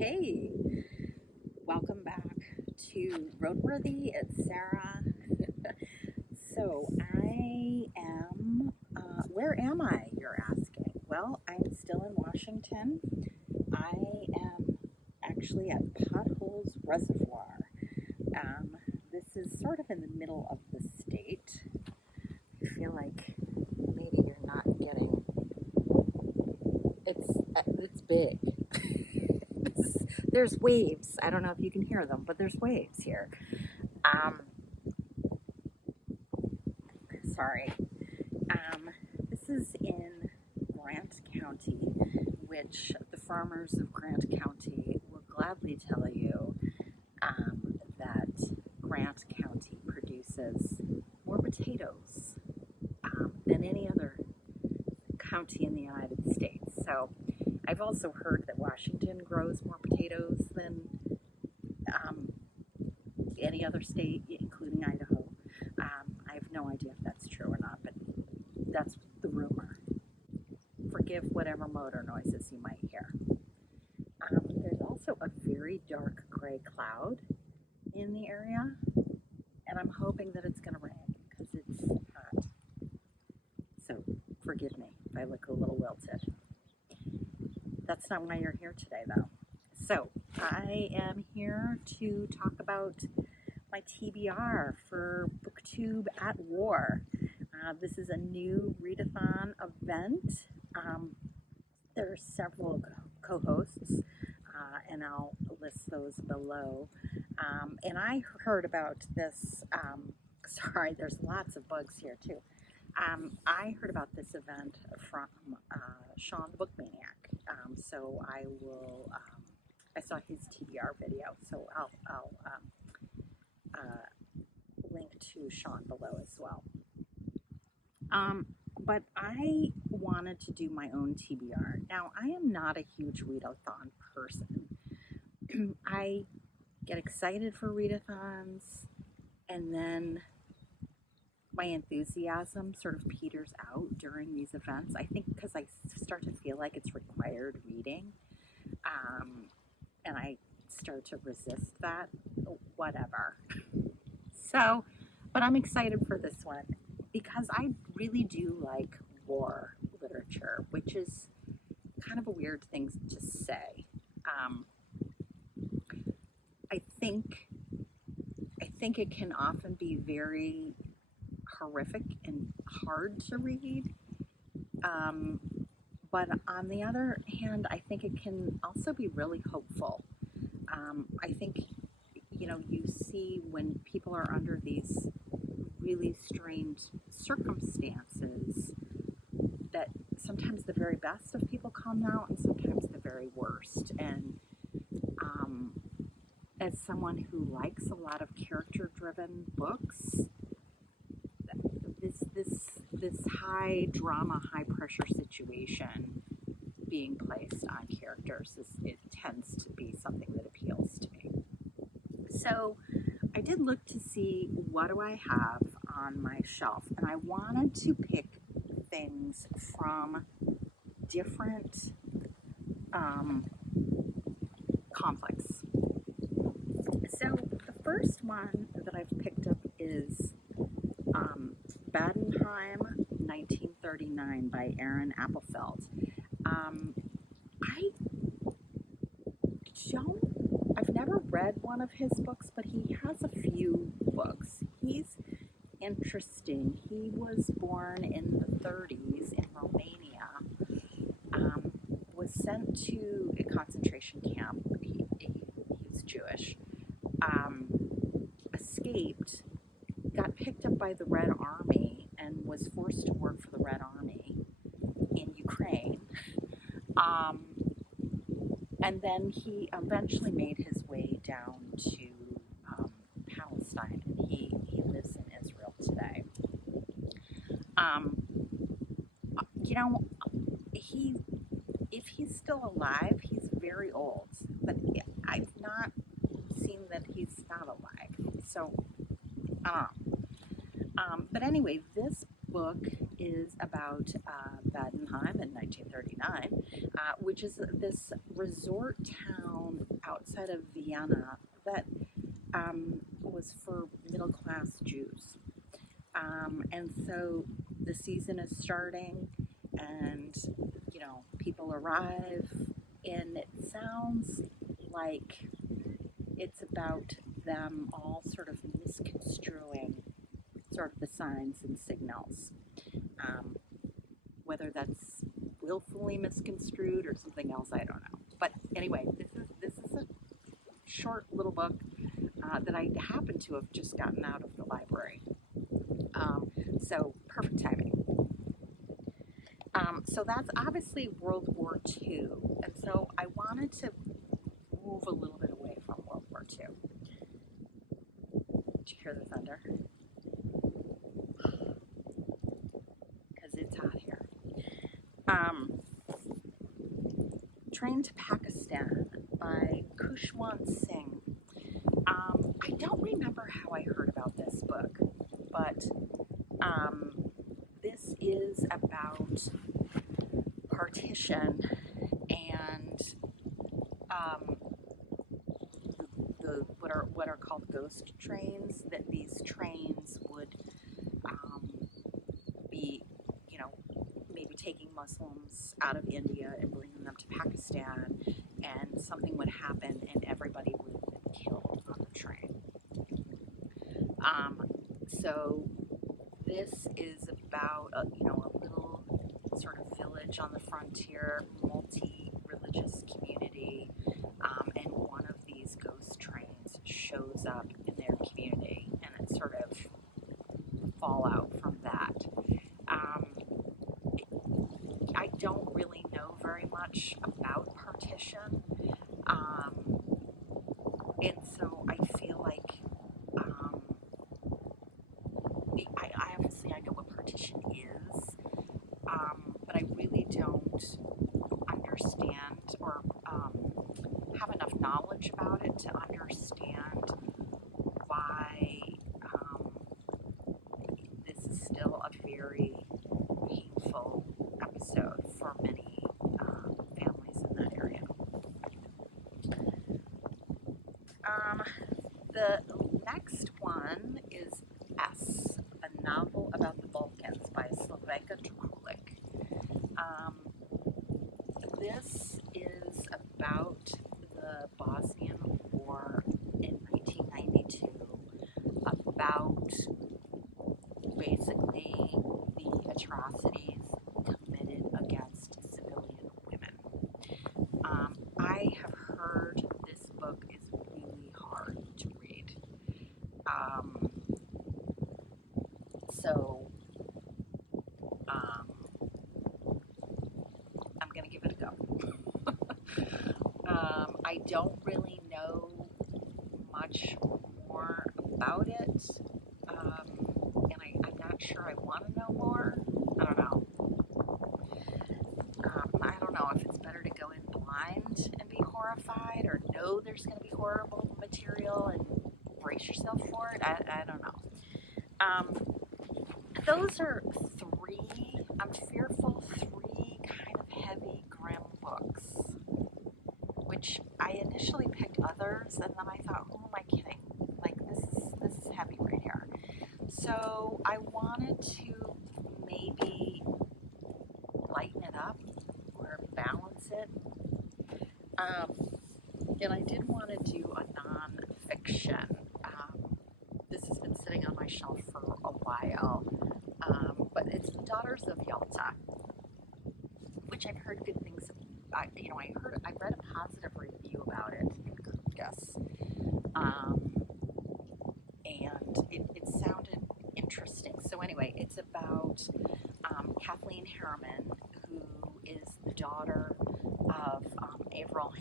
Hey, welcome back to Roadworthy. It's Sarah. So I am, where am I, you're asking? Well, I'm still in Washington. I am actually at Potholes Reservoir. This is sort of in the middle of the state. I feel like maybe you're not getting, it's big. There's waves. I don't know if you can hear them, but there's waves here. Sorry. This is in Grant County, which the farmers of Grant County will gladly tell you that Grant County produces more potatoes than any other county in the United States. So I've also heard that Washington grows more potatoes than any other state, including Idaho. I have no idea if that's true or not, but that's the rumor. Forgive whatever motor noises you might hear. There's also a very dark gray cloud in the area, and I'm hoping that it's going to rain because it's hot. So forgive me if I look a little wilted. That's not why you're here today, though. So I am here to talk about my TBR for BookTube at War. This is a new Readathon event. There are several co-hosts, and I'll list those below. And I heard about this, sorry, there's lots of bugs here too. I heard about this event from Sean the Book Maniac. So I will, I saw his TBR video, so I'll link to Sean below as well. But I wanted to do my own TBR. Now, I am not a huge readathon person. I get excited for readathons, and then my enthusiasm sort of peters out during these events. I think because I start to feel like it's required reading, and I start to resist that, whatever. So, but I'm excited for this one because I really do like war literature, which is kind of a weird thing to say. I think it can often be very horrific and hard to read. But on the other hand, I think it can also be really hopeful. I think, you see when people are under these really strange circumstances that sometimes the very best of people come out and sometimes the very worst. And as someone who likes a lot of character-driven books, this high drama, high pressure situation being placed on characters, it tends to be something that appeals to me. So I did look to see what do I have on my shelf, and I wanted to pick things from different conflicts. So the first one that I've picked up is Badenheim, 1939 by Appelfeld. I've never read one of his books, but he has a few books. He's interesting. He was born in the 30s in Romania, was sent to a concentration camp. He was Jewish, escaped, got picked up by the Red Army, and was forced to work for the Red Army in Ukraine. And then he eventually made his way down to Palestine, and he lives in Israel today. If he's still alive, he's very old, but I've not seen that he's not alive. So, but anyway, this book is about Badenheim in 1939. which is this resort town outside of Vienna that was for middle-class Jews. And so the season is starting, and, you know, people arrive, and it sounds like it's about them all sort of misconstruing sort of the signs and signals. Whether that's willfully misconstrued or something else, I don't know. But anyway, this is a short little book that I happen to have just gotten out of the library. So perfect timing. So that's obviously World War II, and so I wanted to move a little bit away from World War II. Did you hear the thunder? Because it's hot here. Train to Pakistan by Khushwant Singh. I don't remember how I heard about this book, but this is about partition and the what are called ghost trains. That these trains would be, you know, maybe taking Muslims out of India and bringing them to Pakistan, and something would happen and everybody would have been killed on the train. So this is about a little sort of village on the frontier, multi-religious community, and one of these ghost trains shows up in their community, and it's sort of fallout from that. I don't really know very much about partition, and so I feel like I know what partition is, but I really don't understand or have enough knowledge about it to understand why this is still a very painful episode for many families in that area. The next one is S, a novel about the Balkans by Slavenka Drakulic. This is about the Bosnian War in 1992, about basically the atrocities committed against civilian women. I have heard this book is really hard to read. So I'm going to give it a go. I don't really know much more about it, and I'm not sure I want to know more. I don't know. I don't know if it's better to go in blind and be horrified, or know there's going to be horrible material and brace yourself for it. I don't know. Those are three, I'm fearful, three kind of heavy, grim books, which I initially picked others, and then I thought, who am I kidding? Like, this is heavy right here. So I wanted to maybe lighten it up or balance it. And I did want to do a non-fiction. This has been sitting on my shelf for a while, but it's Daughters of Yalta, which I've heard good things. I read a positive review about it in Katz, and it sounded interesting. So anyway, it's about Kathleen Harriman, who is the daughter of Averell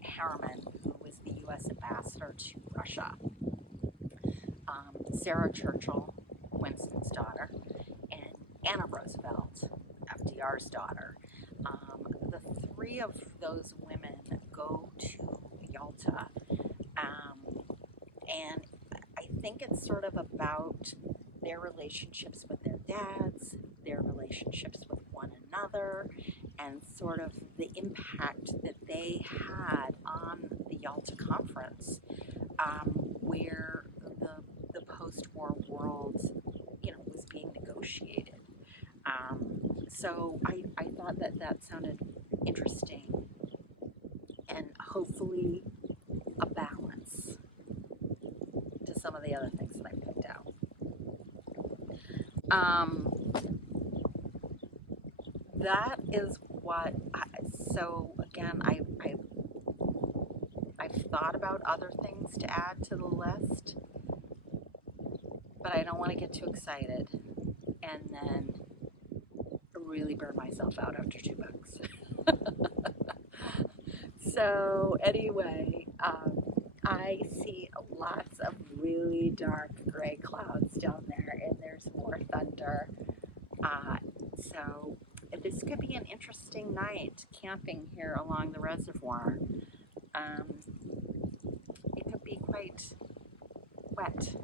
Harriman, who was the U.S. ambassador to Russia. Sarah Churchill, Winston's daughter, and Anna Roosevelt, FDR's daughter. The three of those women go to Yalta, and I think it's sort of about their relationships with their dads, their relationships with one another, and sort of the impact that they had on the Yalta Conference, where the post-war world, was being negotiated. So I thought that sounded interesting, and hopefully a balance to some of the other things that I picked out. That is what. So again, I've thought about other things to add to the list, but I don't want to get too excited and then really burn myself out after 2 books. So anyway, I see lots of really dark gray clouds down there, and there's more thunder. So this could be an interesting night camping here along the reservoir. It could be quite wet.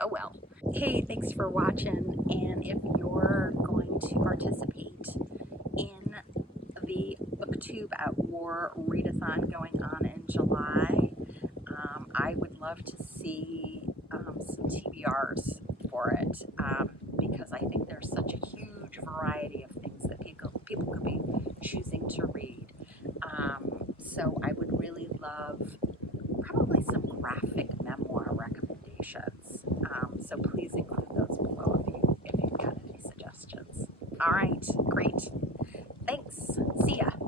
Oh well. Hey, thanks for watching, and if you're going to participate in the BookTube at War Readathon going on in July, I would love to see some TBRs for it, because I think there's such a huge variety of things that people could be choosing to read. So I would really love probably some graphic memoir recommendations. So please include those below if you've got any suggestions. All right.